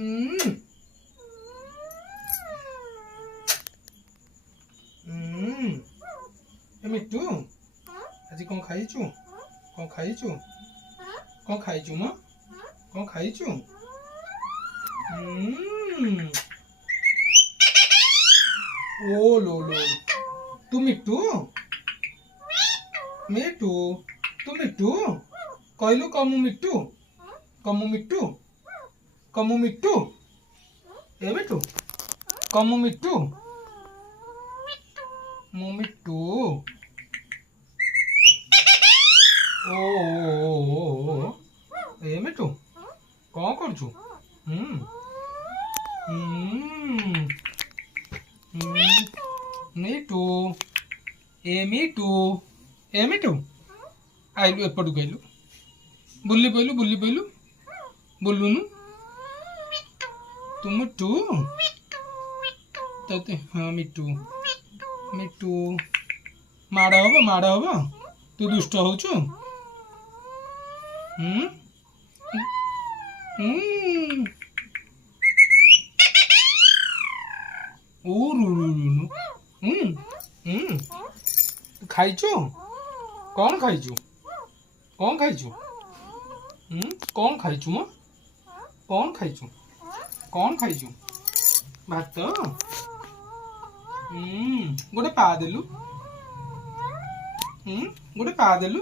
हम्म हम्म ए मिट्टू आज कौन खाइचु कौन खाइचु म कौन खाइचु हम्म ओ लो लो तू मिट्टू मिट्टू तू मिट्टू कहलु कमु मिट्टू ए मिट्टू कमु मिट्टू मु मिट्टू ओ ए मिट्टू कौन करछु हम्म हम्म मिट्टू ए मिट्टू आइलु एपटू गइलु बुल्ली पइलु बोलुनु तू मिट्टू तते हाँ मिट्टू माड़ हब तू दुष्ट होचु हम्म हम्म ओ रुरुरुनु खाइचु कौन खाइचु कौन खाइचु म कौन खाइचु भात गोटे पा देलु गोटे पा देलु